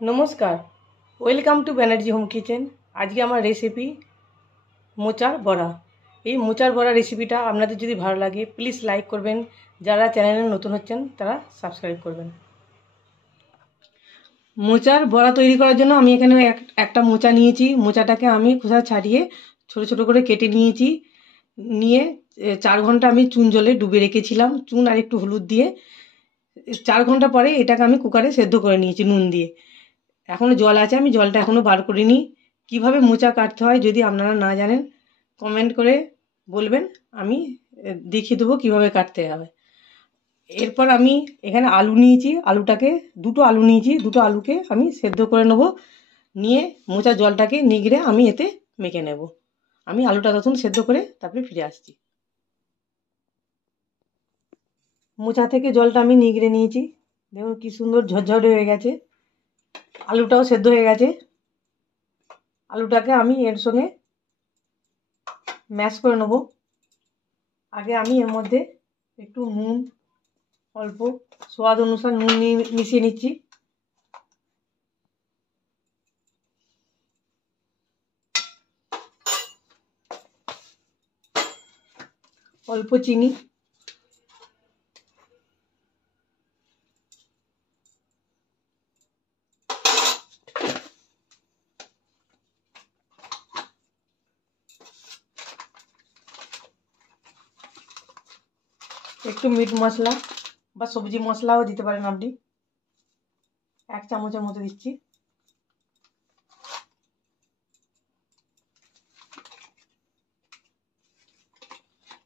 नमस्कार welcome to Banerjee home kitchen. आज के आमार रेसिपि मोचार बड़ा। ये मोचार बड़ा रेसिपिटा आपनादेर जोदि भालो लागे प्लिज लाइक करबेन, जारा चैनेले नतुन हच्छेन तारा सबस्क्राइब करबेन। मोचार बड़ा तैरी करार जोन्नो आमी एखाने एकटा मोचा नियेछि। मोचाटाके आमी खोसा छाड़िए छोटो छोटो करे केटे नियेछि। निये 4 घंटा आमी चुन जले डुबे रेखेछिलाम, चुन आर एकटु हलुद दिए। 4 घंटा परे एटाके आमी कुकारे सेদ্ধ करे नियेछि नुन दिए। एखोनो जल आछे, आमी जलटा एखोनो बार करिनि। किभाबे मोचा काटते हय जोदि आपनारा ना जानेन कमेंट करे बोलबेन, आमी देখিয়ে देबो किभाबे काटते हय। एरपर आमी एखाने आलू नियेछि, आलूटाके दुटो आलू नियेछि, दुटो आलूके आमी सेদ্ধ करे नेब। निये मोचा जलटाके निगड़े आमी एते मेखे नेब। आमी आलूटा ततक्षण सेদ্ধ करे तारपरे फिरे आसछि। मोचा थेके जलटा आमी निगड़े नियेछि, देखुन कि सुंदर झरझरे हये गेছে। आलूटाও সেদ্ধ হয়ে গেছে। আলুটাকে আমি এর সঙ্গে ম্যাশ করে নেব। আগে আমি এর মধ্যে একটু নুন, অল্প স্বাদ অনুসারে নুন মিশিয়ে নিচ্ছি। অল্প চিনি, একটু মিট মশলা বা সবজি মশলাও দিতে পারেন আপনি। 1 চামচের মতো দিচ্ছি।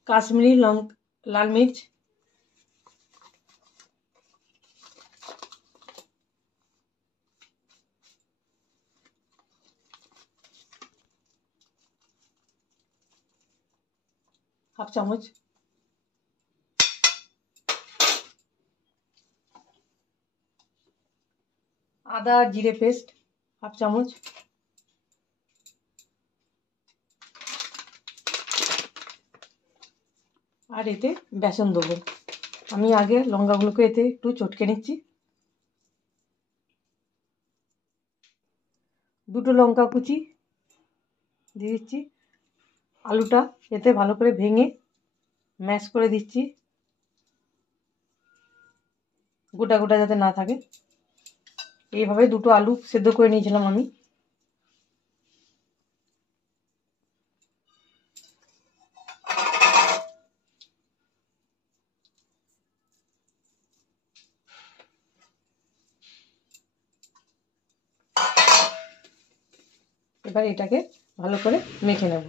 কাশ্মীরি লাল মির্চ, হাফ চামচ, আদা জিরে পেস্ট হাফ চামচ, আর এতে বেসন দেবো। আমি আগে লঙ্কাগুলোকে এতে একটু চটকে নিচ্ছি। দুটো লঙ্কা কুচি দিয়ে দিচ্ছি। আলুটা এতে ভালো করে ভেঙে ম্যাশ করে দিচ্ছি, গোটা গোটা যাতে না থাকে। এইভাবে দুটো আলু সেদ্ধ করে নিয়েছিলাম আমি। এবার এটাকে ভালো করে মেখে নেব।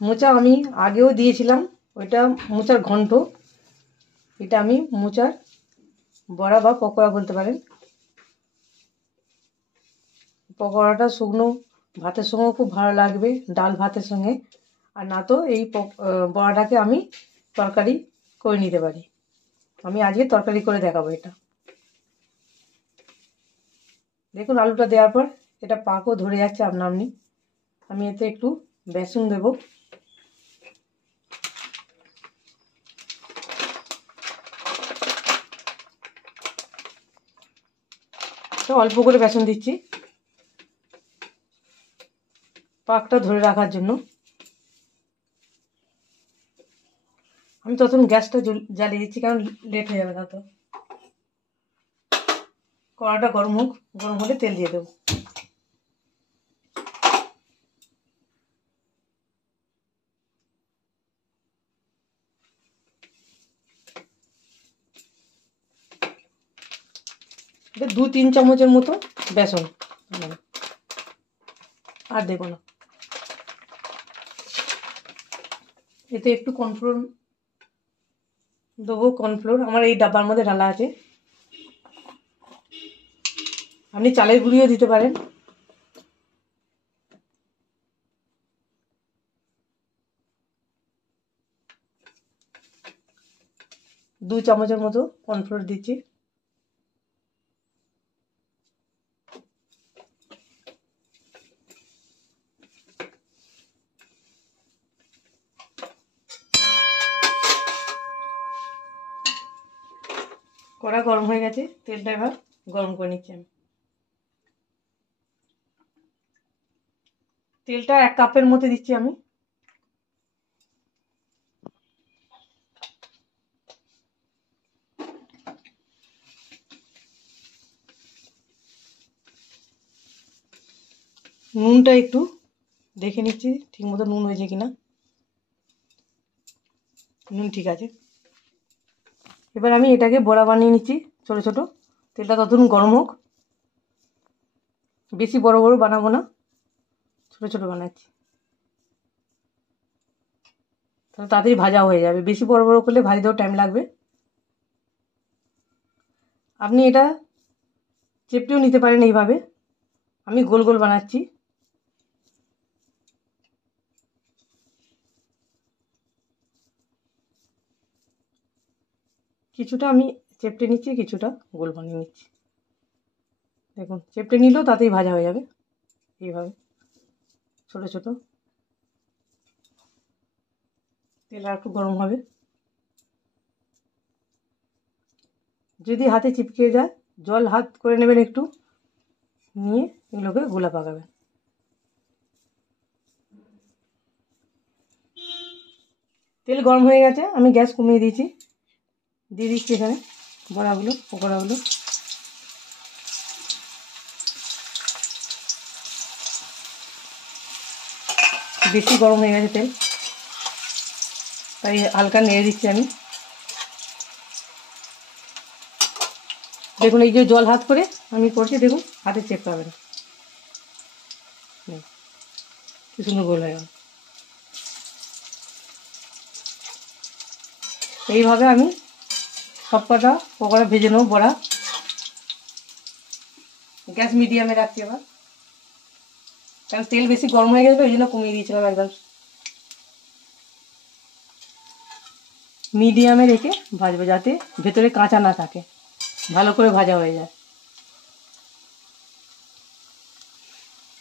মোচা আমি আগেও দিয়েছিলাম, ওইটা মোচার ঘন্ট। এটা আমি মোচার বড়া বা পকোড়া বলতে পারেন। পকোড়াটা শুকনো ভাতের সঙ্গেও খুব ভালো লাগবে, ডাল ভাতের সঙ্গে। আর না তো এই বড়াটাকে আমি তরকারি করে নিতে পারি। আমি আজকে তরকারি করে দেখাবো এটা। দেখুন আলুটা দেওয়ার পর এটা পাকও ধরে যাচ্ছে আপনা আপনি। আমি এতে একটু বেসন দেব। অল্প করে বেসন দিচ্ছি পাকটা ধরে রাখার জন্য। আমি তখন গ্যাসটা জ্বালিয়ে দিচ্ছি, কারণ লেট হয়ে যাবে না তো। কড়াটা গরম হোক, গরম হলে তেল দিয়ে দেবো। এটা 2-3 চামচের মতো বেসন, আর দেবো না। এতে একটু কর্নফ্লোর দেবো। কর্নফ্লোর আমার এই ডাব্বার মধ্যে ঢালা আছে, আপনি চালের গুঁড়িও দিতে পারেন। দু চামচের মতো কর্নফ্লোর দিচ্ছি। কড়া গরম হয়ে গেছে, তেলটা এবার গরম করে নিচ্ছি আমি। তেলটা 1 কাপের মধ্যে দিচ্ছি আমি। নুনটা একটু দেখে নিচ্ছি ঠিক মতো নুন হয়েছে কিনা। নুন ঠিক আছে। এবার আমি এটাকে বড়া বানিয়ে নিচ্ছি ছোট ছোট। তেলটা ততক্ষণ গরম হোক। বেশি বড় বড় বানাবো না, ছোট ছোট বানাচ্ছি, তাহলে তাড়াতাড়ি ভাজা হয়ে যাবে। বেশি বড় বড় করলে ভাজতেও টাইম লাগবে। আপনি এটা চেপটেও নিতে পারেন এইভাবে। আমি গোল গোল বানাচ্ছি। কিছুটা আমি চেপটে নিচ্ছি, কিছুটা গোল বানিয়ে নিচ্ছি। দেখুন চেপটে নিলেও তাতেই ভাজা হয়ে যাবে। এইভাবে ছোট ছোট। তেল আর একটু গরম হবে। যদি হাতে চিপকে যায় জল হাত করে নেবেন একটু, নিয়ে এগুলোকে গোলা পাকাবেন। তেল গরম হয়ে গেছে, আমি গ্যাস কমিয়ে দিয়েছি। দিয়ে দিচ্ছি এখানে বড়াগুলো, পকোড়াগুলো। বেশি গরম হয়ে গেছে তেল, তাই হালকা নেড়ে দিচ্ছি আমি। দেখুন এই যে জল হাত করে আমি করছি, দেখুন হাতে চেক পাবেন কি সুন্দর গোল হয়ে গেল। এইভাবে আমি সব কটা পকোড়া ভেজে নেবো বড়া। গ্যাস মিডিয়ামে রাখছি এবার, কারণ তেল বেশি গরম হয়ে গেছিলো ওই জন্য কমিয়ে দিয়েছিলাম একদম। মিডিয়ামে রেখে ভাজবো যাতে ভেতরে কাঁচা না থাকে, ভালো করে ভাজা হয়ে যায়।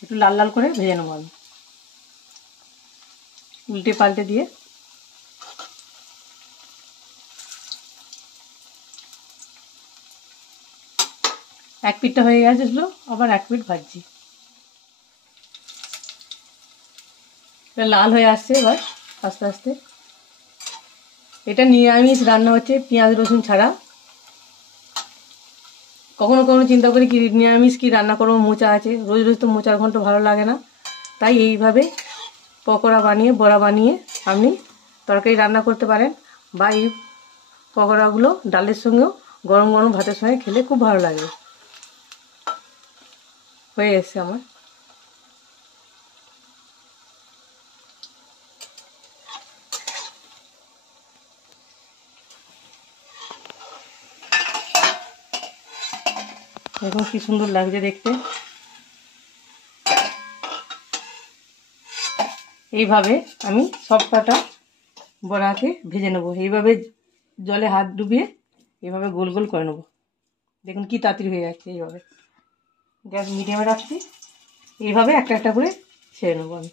একটু লাল লাল করে ভেজে নেবো আমি, উল্টে পাল্টে দিয়ে। এক পিঠটা হয়ে গেছিলো, আবার এক পিঠ ভাজছি। এটা লাল হয়ে আসছে এবার আস্তে আস্তে। এটা নিরামিষ রান্না হচ্ছে, পেঁয়াজ রসুন ছাড়া। কখনো কখনো চিন্তা করি কি নিরামিষ কি রান্না করবো, মোচা আছে, রোজ রোজ তো মোচার ঘন্ট ভালো লাগে না। তাই এইভাবে পকোড়া বানিয়ে বড়া বানিয়ে আপনি তরকারি রান্না করতে পারেন, বা এই পকোড়াগুলো ডালের সঙ্গেও গরম গরম ভাতের সঙ্গে খেলে খুব ভালো লাগে। হয়ে এসছে আমার। দেখুন কি সুন্দর লাগছে দেখতে। এইভাবে আমি সব কটা বড়াকে ভেজে নেবো। এইভাবে জলে হাত ডুবিয়ে এইভাবে গোল গোল করে নেবো। দেখুন কি তাড়াতাড়ি হয়ে যাচ্ছে। এইভাবে গ্যাস মিডিয়ামে রাখছি, এইভাবে একটা একটা করে ছেড়ে নেবো আমি।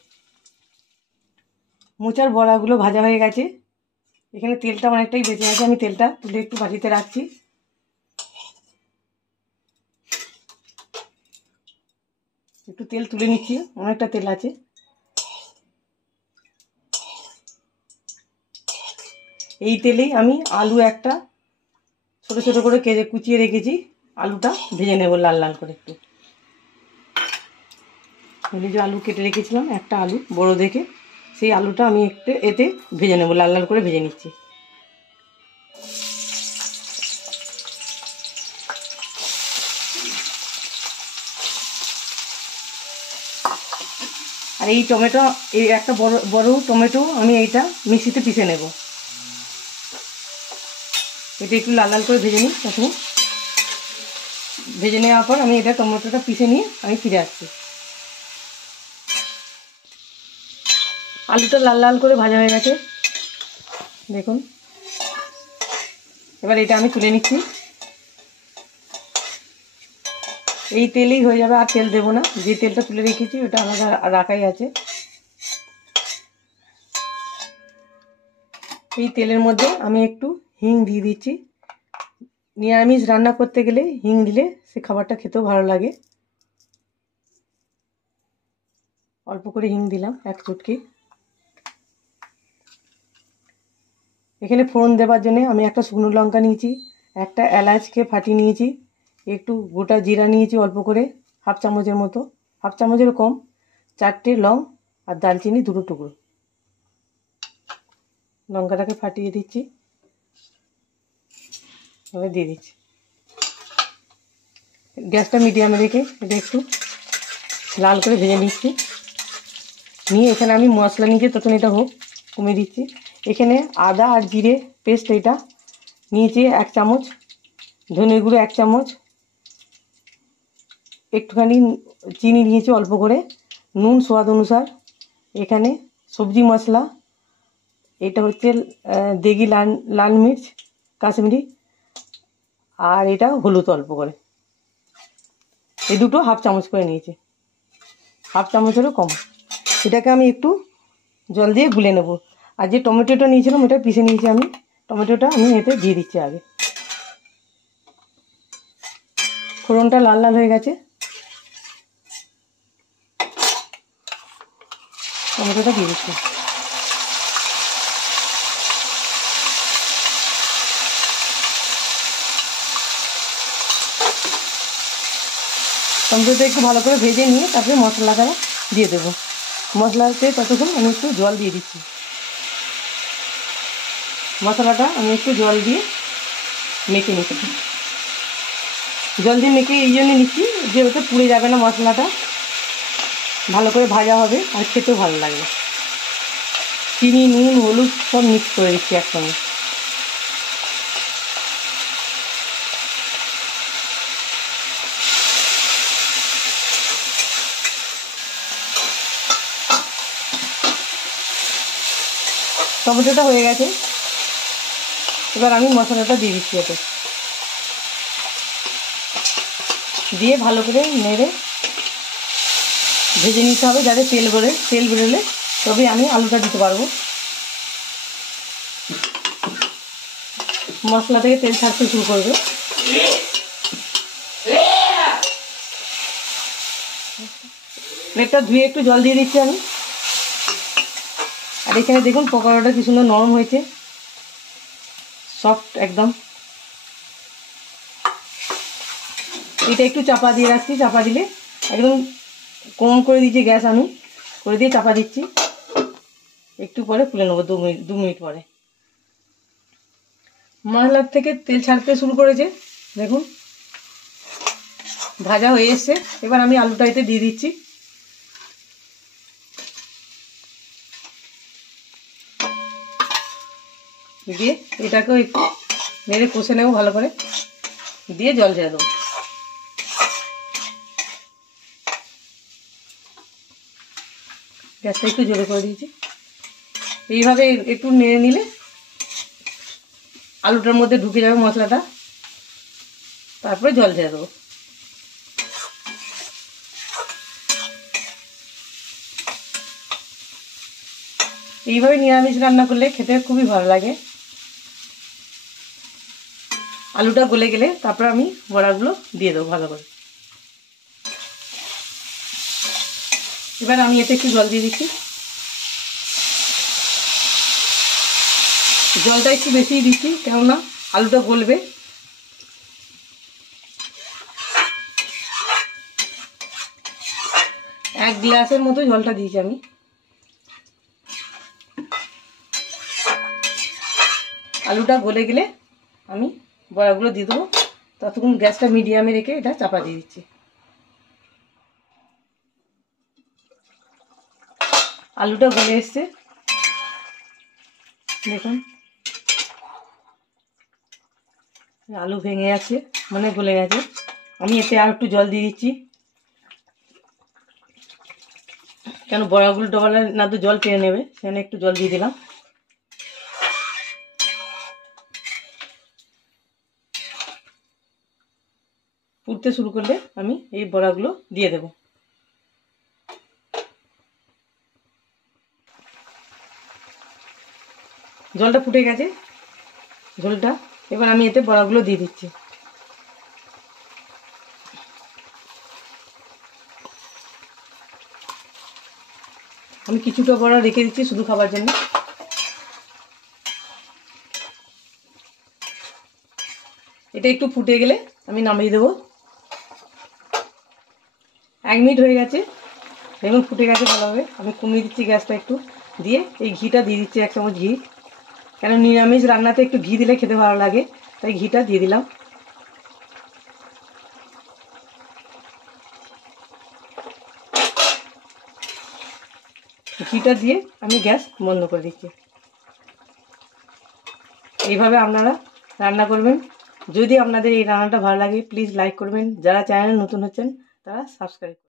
মোচার বড়াগুলো ভাজা হয়ে গেছে। এখানে তেলটা অনেকটাই বেঁচে আছে, আমি তেলটা তুলে একটু বাটিতে রাখছি। একটু তেল তুলে নিচ্ছি, অনেকটা তেল আছে। এই তেলেই আমি আলু একটা ছোট ছোট করে কুচিয়ে রেখেছি, আলুটা ভেজে নেব লাল লাল করে একটু। এই যে আলু কেটে রেখেছিলাম, একটা আলু বড় দেখে, সেই আলুটা আমি একটু এতে ভেজে নেব, লাল লাল করে ভেজে নিচ্ছি। আর এই টমেটো, এই একটা বড় বড় টমেটো আমি এইটা মিক্সিতে পিষে নেব। এটা একটু লাল লাল করে ভেজে নিই। তখন ভেজে নেওয়ার পর আমি এটা টমেটোটা পিষে নিয়ে আমি ফিরে আসছি। আলুটা লাল লাল করে ভাজা হয়ে গেছে দেখুন। এবার এটা আমি তুলে নিচ্ছি। এই তেলেই হয়ে যাবে, আর তেল দেবো না। যে তেলটা তুলে রেখেছি ওটা আলাদা রাখাই আছে। এই তেলের মধ্যে আমি একটু হিং দিয়ে দিচ্ছি, নিরামিষ রান্না করতে গেলে হিং দিলে সে খাবারটা খেতেও ভালো লাগে। অল্প করে হিং দিলাম, 1 চুটকি। এখানে ফোড়ন দেওয়ার জন্য আমি একটা শুকনো লঙ্কা নিয়েছি, একটা এলাচকে ফাটিয়ে নিয়েছি, একটু গোটা জিরা নিয়েছি অল্প করে, 1/2 চামচের মতো, 1/2 চামচেরও কম, 4টে লং আর দারচিনি 2 টুকরো। লঙ্কাটাকে ফাটিয়ে দিচ্ছি, এবার দিয়ে দিচ্ছি। গ্যাসটা মিডিয়ামে রেখে এটা একটু লাল করে ভেজে নিচ্ছি। নিয়ে এখানে আমি মশলা নিয়েছি, তখন এটা হোক কমিয়ে দিচ্ছি। এখানে আদা আর জিরে পেস্ট এটা নিয়েছি 1 চামচ, ধনে গুঁড়ো 1 চামচ, একটুখানি চিনি নিয়েছি অল্প করে, নুন স্বাদ অনুসার। এখানে সবজি মশলা, এটা হচ্ছে দেগি লাল মির্চ কাশ্মীরি, আর এটা হলুদ অল্প করে, এই দুটো 1/2 চামচ করে নিয়েছি, 1/2 চামচেরও কম। এটাকে আমি একটু জল দিয়ে গুলে নেব। আর যে টমেটোটা নিয়েছিলাম ওটা পিষে নিয়েছি আমি, টমেটোটা আমি এতে দিয়ে দিচ্ছি আগে। ফোড়নটা লাল লাল হয়ে গেছে, টমেটোটা দিয়ে দিচ্ছি। টমেটোটা একটু ভালো করে ভেজে নিয়ে তারপরে মশলাটা দিয়ে দেবো। মশলাতে ততক্ষণ আমি একটু জল দিয়ে দিচ্ছি। মশলাটা আমি একটু জল দিয়ে মেখে নিচ্ছি। জল দিয়ে মেখে এই জন্য নিচ্ছি যে ওটা পুড়ে যাবে না, মশলাটা ভালো করে ভাজা হবে আর খেতেও ভালো লাগবে। চিনি, নুন, হলুদ সব মিক্স করে দিচ্ছি একসঙ্গে। টমেটোটা হয়ে গেছে, এবার আমি মশলাটা দিয়ে দিচ্ছি এতে, দিয়ে ভালো করে নেড়ে ভেজে নিতে হবে যাতে তেল বেরোলে তবে আমি আলুটা দিতে পারবো। মশলা থেকে তেল ছাড়তে শুরু করবে। প্লেটটা ধুয়ে একটু জল দিয়ে দিচ্ছি আমি। আর এখানে দেখুন পকোড়াটা কি সুন্দর নরম হয়েছে, সফট একদম। এটা একটু চাপা দিয়ে রাখছি, চাপা দিলে একদম কম করে দিচ্ছি গ্যাস, আমি করে দিয়ে চাপা দিচ্ছি। একটু পরে খুলে নেবো, 2 মিনিট পরে। মশলার থেকে তেল ছাড়তে শুরু করেছে, দেখুন ভাজা হয়ে এসছে। এবার আমি আলুটা এতে দিয়ে দিচ্ছি। দিয়ে এটাকেও একটু নেড়ে কষে নেবো ভালো করে, দিয়ে জল ছেড়ে দেবো। গ্যাসটা একটু জোরে করে দিয়েছি। এইভাবে একটু নেড়ে নিলে আলুটার মধ্যে ঢুকে যাবে মশলাটা, তারপরে জল ছেড়ে দেবো। এইভাবে নিরামিষ রান্না করলে খেতে খুবই ভালো লাগে। আলুটা গলে গেলে তারপর আমি বড়াগুলো দিয়ে দেবো ভালো করে। এবার আমি এতে একটু জল দিয়ে দিচ্ছি। জলটা একটু বেশিই দিচ্ছি, কেননা আলুটা গলবে। এক গ্লাসের মতো জলটা দিয়েছি আমি। আলুটা গলে গেলে আমি বড়াগুলো দিয়ে দেবো। ততক্ষণ গ্যাসটা মিডিয়ামে রেখে এটা চাপা দিয়ে দিচ্ছি। আলুটা গলে এসছে, দেখুন আলু ভেঙে যাচ্ছে, মানে গলে গেছে। আমি এতে আর একটু জল দিয়ে দিচ্ছি, কেন বড়াগুলো ডবালে না তো জল টেনে নেবে, সেখানে একটু জল দিয়ে দিলাম। ফুটতে শুরু করলে আমি এই বড়াগুলো দিয়ে দেব। জলটা ফুটে গেছে ঝোলটা, এবার আমি এতে বড়াগুলো দিয়ে দিচ্ছি। আমি কিছুটা বড়া রেখে দিচ্ছি শুধু খাবার জন্য। এটা একটু ফুটে গেলে আমি নামিয়ে দেবো। 1 মিনিট হয়ে গেছে, দেখুন ফুটে গেছে ভালোভাবে। আমি কমিয়ে দিচ্ছি গ্যাসটা একটু, দিয়ে এই ঘিটা দিয়ে দিচ্ছি 1 চামচ ঘি। কেন নিরামিষ রান্নাতে একটু ঘি দিলে খেতে ভালো লাগে, তাই ঘিটা দিয়ে দিলাম। ঘিটা দিয়ে আমি গ্যাস বন্ধ করে দিচ্ছি। এইভাবে আপনারা রান্না করবেন। যদি আপনাদের এই রান্নাটা ভালো লাগে প্লিজ লাইক করবেন, যারা চ্যানেলে নতুন হচ্ছেন তারা সাবস্ক্রাইব করবেন।